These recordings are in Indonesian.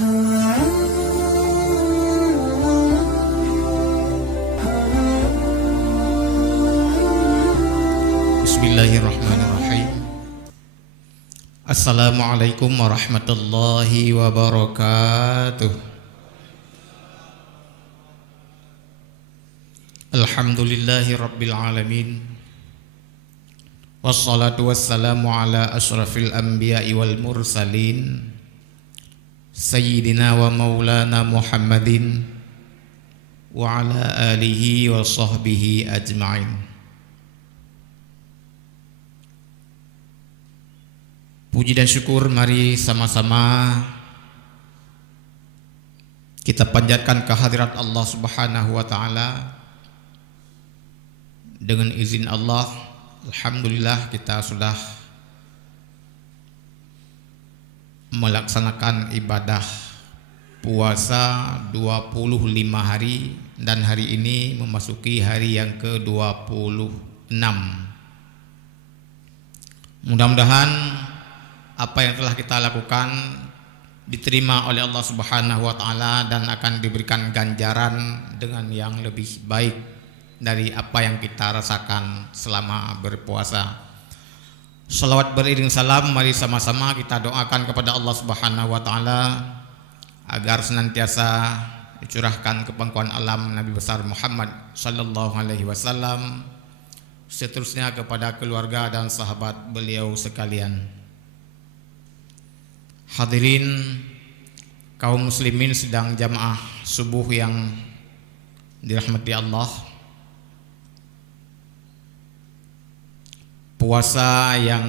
Bismillahirrahmanirrahim. Assalamualaikum warahmatullahi wabarakatuh. Alhamdulillahi rabbil alamin. Wassalatu wassalamu ala ashrafil anbiya'i wal mursalin Sayyidina wa maulana Muhammadin wa ala alihi wa sahbihi ajma'in. Puji dan syukur mari sama-sama kita panjatkan kehadirat Allah Subhanahu wa taala. Dengan izin Allah, alhamdulillah kita sudah melaksanakan ibadah puasa 25 hari dan hari ini memasuki hari yang ke-26. Mudah-mudahan apa yang telah kita lakukan diterima oleh Allah Subhanahu wa taala dan akan diberikan ganjaran dengan yang lebih baik dari apa yang kita rasakan selama berpuasa. Salawat beriring salam, mari sama-sama kita doakan kepada Allah Subhanahu wa taala agar senantiasa dicurahkan kepangkuan alam Nabi besar Muhammad sallallahu alaihi wasallam, seterusnya kepada keluarga dan sahabat beliau sekalian. Hadirin kaum muslimin sedang jamaah subuh yang dirahmati Allah. Puasa yang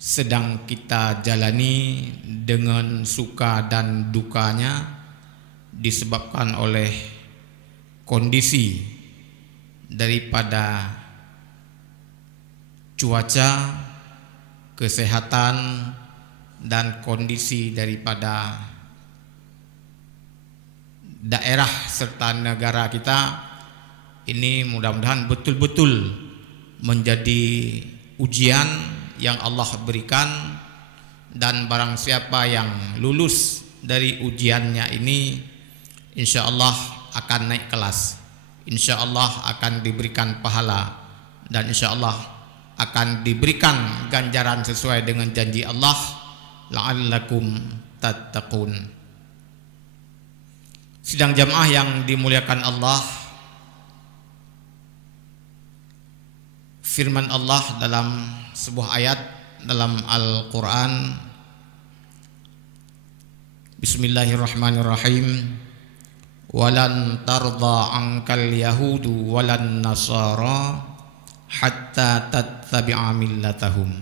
sedang kita jalani dengan suka dan dukanya disebabkan oleh kondisi daripada cuaca, kesehatan, dan kondisi daripada daerah serta negara kita ini. Mudah-mudahan betul-betul menjadi ujian yang Allah berikan, dan barang siapa yang lulus dari ujiannya ini insya Allah akan naik kelas, insya Allah akan diberikan pahala, dan insya Allah akan diberikan ganjaran sesuai dengan janji Allah, la'allakum tattaqun. Sidang jamaah yang dimuliakan Allah, firman Allah dalam sebuah ayat dalam Al-Quran, Bismillahirrahmanirrahim, walan tarda ankal yahudu walan nasara hatta tattabi'a millatahum.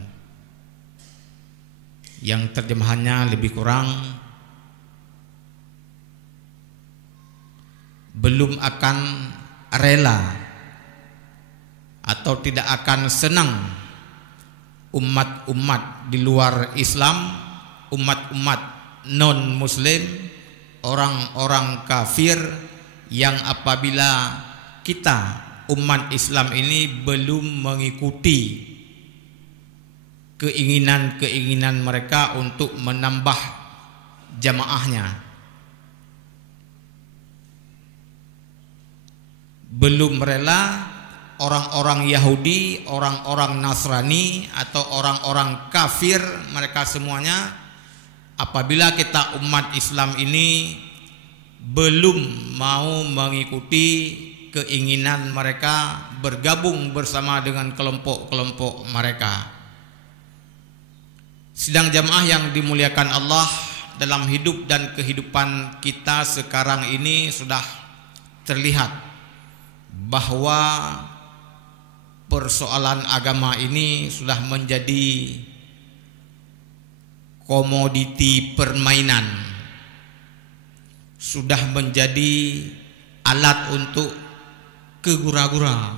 Yang terjemahannya lebih kurang, belum akan rela atau tidak akan senang umat-umat di luar Islam, umat-umat non-muslim, orang-orang kafir, yang apabila kita umat Islam ini belum mengikuti keinginan-keinginan mereka untuk menambah jamaahnya, belum rela orang-orang Yahudi, orang-orang Nasrani, atau orang-orang kafir, mereka semuanya apabila kita umat Islam ini belum mau mengikuti keinginan mereka, bergabung bersama dengan kelompok-kelompok mereka. Sidang jamaah yang dimuliakan Allah, dalam hidup dan kehidupan kita sekarang ini sudah terlihat bahwa persoalan agama ini sudah menjadi komoditi permainan, sudah menjadi alat untuk kegura-gura.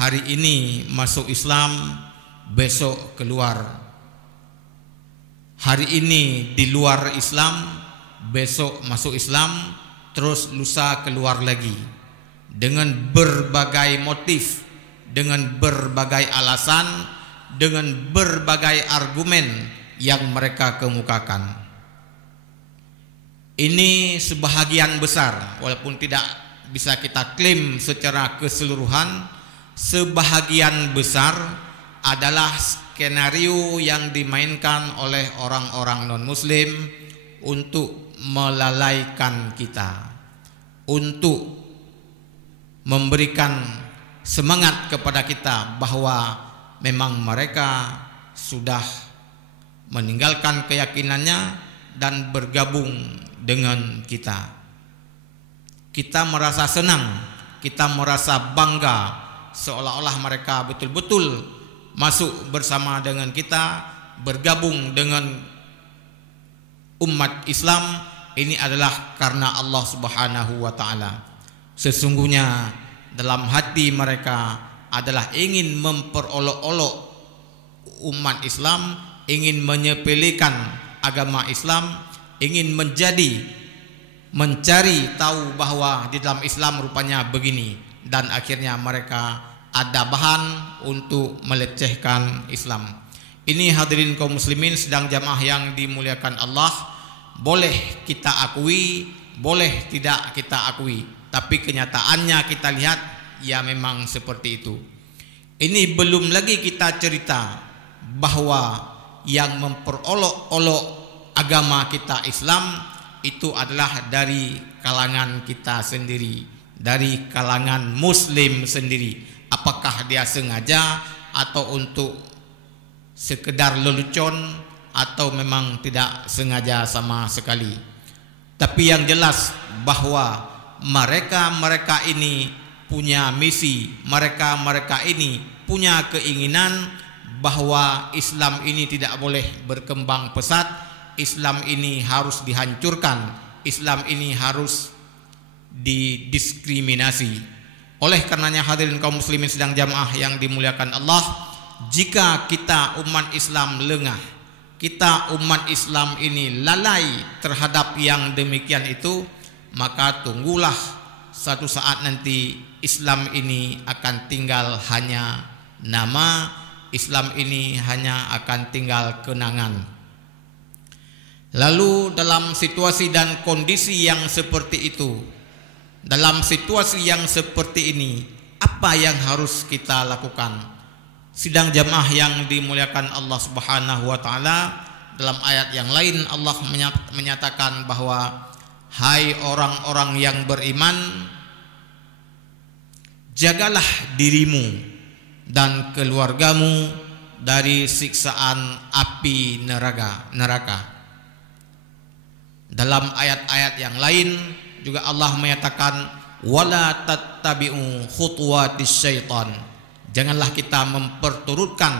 Hari ini masuk Islam, besok keluar. Hari ini di luar Islam, besok masuk Islam, terus lusa keluar lagi, dengan berbagai motif, dengan berbagai alasan, dengan berbagai argumen yang mereka kemukakan. Ini sebahagian besar, walaupun tidak bisa kita klaim secara keseluruhan, sebahagian besar adalah skenario yang dimainkan oleh orang-orang non-muslim untuk melalaikan kita, untuk memberikan semangat kepada kita bahwa memang mereka sudah meninggalkan keyakinannya dan bergabung dengan kita. Kita merasa senang, kita merasa bangga, seolah-olah mereka betul-betul masuk bersama dengan kita, bergabung dengan umat Islam. Ini adalah karena Allah Subhanahu wa ta'ala. Sesungguhnya dalam hati mereka adalah ingin memperolok-olok umat Islam, ingin menyepelekan agama Islam, ingin mencari tahu bahwa di dalam Islam rupanya begini, dan akhirnya mereka ada bahan untuk melecehkan Islam. Ini hadirin kaum muslimin sedang jamaah yang dimuliakan Allah, boleh kita akui, boleh tidak kita akui, tapi kenyataannya kita lihat ya memang seperti itu. Ini belum lagi kita cerita bahwa yang memperolok-olok agama kita Islam itu adalah dari kalangan kita sendiri, dari kalangan muslim sendiri. Apakah dia sengaja atau untuk sekedar lelucon atau memang tidak sengaja sama sekali. Tapi yang jelas bahwa mereka ini punya misi, mereka ini punya keinginan bahwa Islam ini tidak boleh berkembang pesat, Islam ini harus dihancurkan, Islam ini harus didiskriminasi. Oleh karenanya hadirin kaum muslimin sedang jamaah yang dimuliakan Allah, jika kita umat Islam lengah, kita umat Islam ini lalai terhadap yang demikian itu, maka tunggulah satu saat nanti Islam ini akan tinggal hanya nama, Islam ini hanya akan tinggal kenangan. Lalu dalam situasi dan kondisi yang seperti itu, dalam situasi yang seperti ini, apa yang harus kita lakukan? Sidang jamaah yang dimuliakan Allah Subhanahu wa ta'ala, dalam ayat yang lain Allah menyatakan bahwa hai orang-orang yang beriman, jagalah dirimu dan keluargamu dari siksaan api neraka. Dalam ayat-ayat yang lain juga Allah menyatakan wala tattabi'u khutuwatis syaitan. Janganlah kita memperturutkan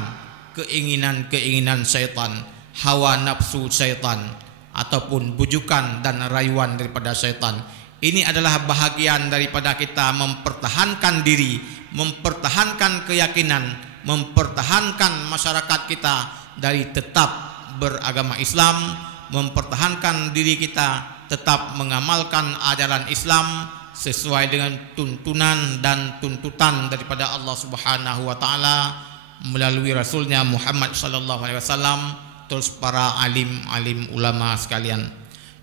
keinginan-keinginan syaitan, hawa nafsu syaitan, ataupun bujukan dan rayuan daripada syaitan. Ini adalah bahagian daripada kita mempertahankan diri, mempertahankan keyakinan, mempertahankan masyarakat kita dari tetap beragama Islam, mempertahankan diri kita tetap mengamalkan ajaran Islam sesuai dengan tuntunan dan tuntutan daripada Allah Subhanahu wa ta'ala melalui Rasulnya Muhammad sallallahu alaihi wasallam, terus para alim ulama sekalian.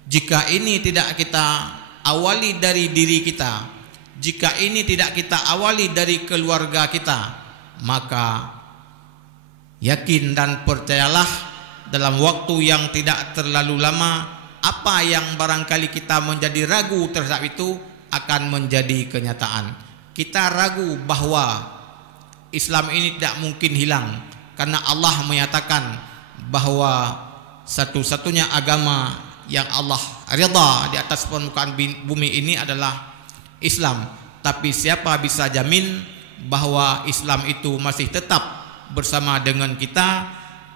Jika ini tidak kita awali dari diri kita, jika ini tidak kita awali dari keluarga kita, maka yakin dan percayalah dalam waktu yang tidak terlalu lama, apa yang barangkali kita menjadi ragu terhadap itu akan menjadi kenyataan. Kita ragu bahwa Islam ini tidak mungkin hilang, karena Allah menyatakan bahwa satu-satunya agama yang Allah ridha di atas permukaan bumi ini adalah Islam. Tapi siapa bisa jamin bahwa Islam itu masih tetap bersama dengan kita,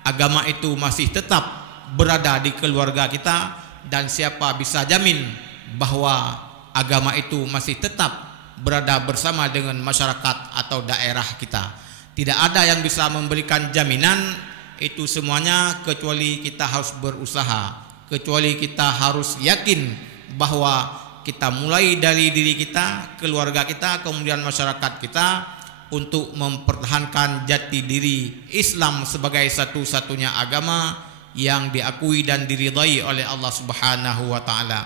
agama itu masih tetap berada di keluarga kita, dan siapa bisa jamin bahwa agama itu masih tetap berada bersama dengan masyarakat atau daerah kita? Tidak ada yang bisa memberikan jaminan itu semuanya, kecuali kita harus berusaha, kecuali kita harus yakin bahwa kita mulai dari diri kita, keluarga kita, kemudian masyarakat kita, untuk mempertahankan jati diri Islam sebagai satu-satunya agama yang diakui dan diridhai oleh Allah Subhanahu wa ta'ala.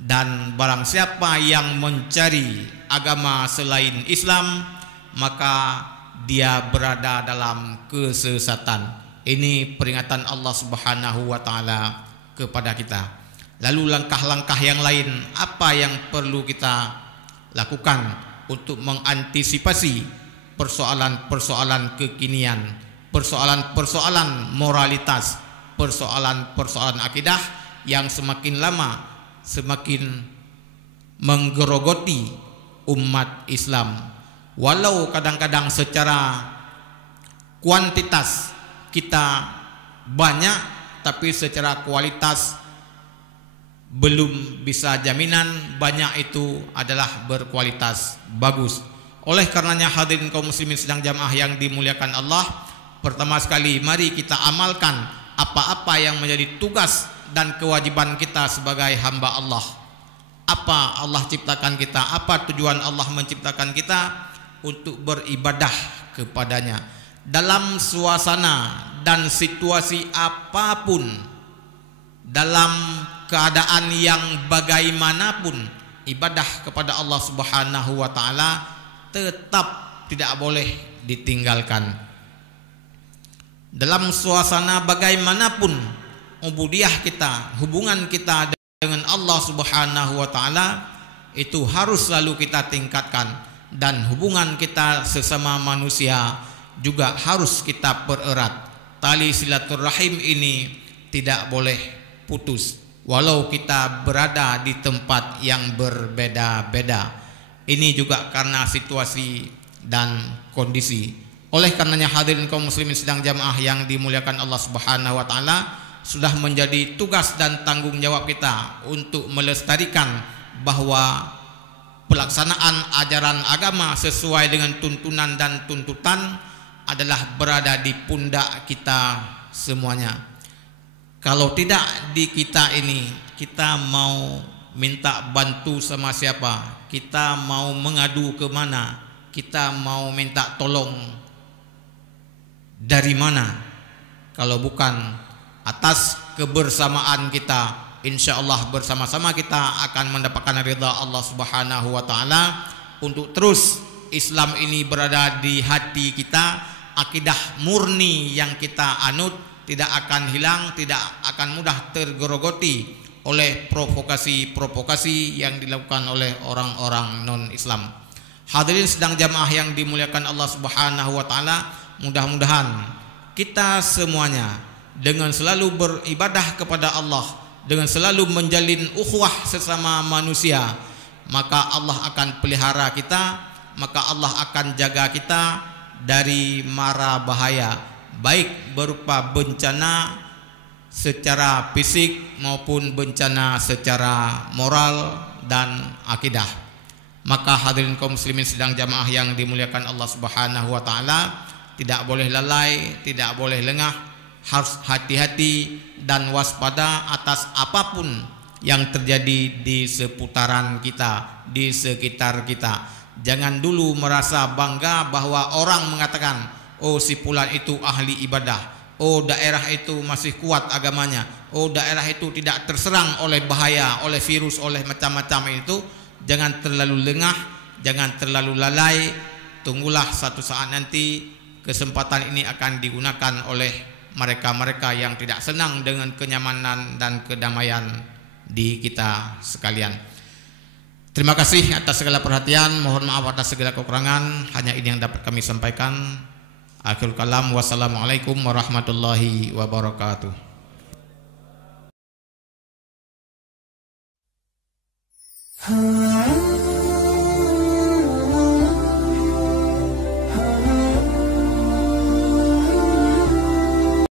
Dan barang siapa yang mencari agama selain Islam, maka dia berada dalam kesesatan. Ini peringatan Allah Subhanahu wa taala kepada kita. Lalu langkah-langkah yang lain apa yang perlu kita lakukan untuk mengantisipasi persoalan-persoalan kekinian, persoalan-persoalan moralitas, persoalan-persoalan akidah yang semakin lama semakin menggerogoti umat Islam. Walau kadang-kadang secara kuantitas kita banyak, tapi secara kualitas belum bisa jaminan banyak itu adalah berkualitas bagus. Oleh karenanya hadirin kaum muslimin sedang jamaah yang dimuliakan Allah, pertama sekali mari kita amalkan apa-apa yang menjadi tugas dan kewajiban kita sebagai hamba Allah. Apa Allah ciptakan kita, apa tujuan Allah menciptakan kita? Untuk beribadah kepadanya dalam suasana dan situasi apapun, dalam keadaan yang bagaimanapun. Ibadah kepada Allah Subhanahu wa taala tetap tidak boleh ditinggalkan. Dalam suasana bagaimanapun, ubudiyah kita, hubungan kita dengan Allah Subhanahu wa taala itu harus selalu kita tingkatkan, dan hubungan kita sesama manusia juga harus kita pererat. Tali silaturahim ini tidak boleh putus walau kita berada di tempat yang berbeda-beda. Ini juga karena situasi dan kondisi. Oleh karenanya hadirin kaum muslimin sedang jamaah yang dimuliakan Allah Subhanahu wa taala, sudah menjadi tugas dan tanggung jawab kita untuk melestarikan bahwa pelaksanaan ajaran agama sesuai dengan tuntunan dan tuntutan adalah berada di pundak kita semuanya. Kalau tidak di kita ini, kita mau minta bantu sama siapa, kita mau mengadu ke mana, kita mau minta tolong dari mana, kalau bukan atas kebersamaan kita, insya Allah bersama-sama kita akan mendapatkan ridha Allah Subhanahu wa taala untuk terus Islam ini berada di hati kita. Akidah murni yang kita anut tidak akan hilang, tidak akan mudah tergerogoti oleh provokasi-provokasi yang dilakukan oleh orang-orang non-Islam. Hadirin sedang jamaah yang dimuliakan Allah Subhanahu wa taala, mudah-mudahan kita semuanya dengan selalu beribadah kepada Allah, dengan selalu menjalin ukhuwah sesama manusia, maka Allah akan pelihara kita, maka Allah akan jaga kita dari mara bahaya, baik berupa bencana secara fisik maupun bencana secara moral dan akidah. Maka hadirin kaum muslimin sedang jamaah yang dimuliakan Allah Subhanahu wa taala, tidak boleh lalai, tidak boleh lengah, harus hati-hati dan waspada atas apapun yang terjadi di seputaran kita, di sekitar kita. Jangan dulu merasa bangga bahwa orang mengatakan, oh si fulan itu ahli ibadah, oh daerah itu masih kuat agamanya, oh daerah itu tidak terserang oleh bahaya, oleh virus, oleh macam-macam itu. Jangan terlalu lengah, jangan terlalu lalai. Tunggulah satu saat nanti kesempatan ini akan digunakan oleh mereka-mereka yang tidak senang dengan kenyamanan dan kedamaian di kita sekalian. Terima kasih atas segala perhatian, mohon maaf atas segala kekurangan. Hanya ini yang dapat kami sampaikan. Akhirul kalam, wassalamualaikum warahmatullahi wabarakatuh.